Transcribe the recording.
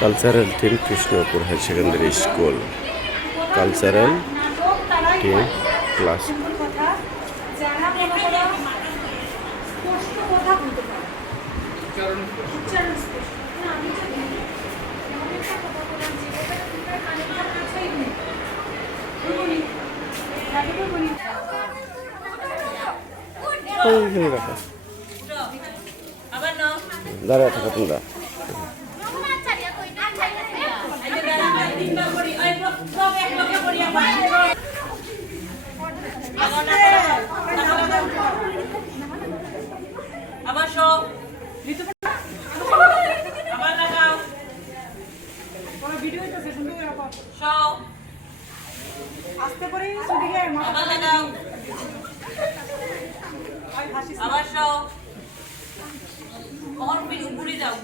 cultural team Krishnapur high secondary school cultural team class দাঁড়ায় থাকা তোমরা আসতে পারে ছুটিকে মাথা লাগাও আবার শো और फिर घुड़ी जाओ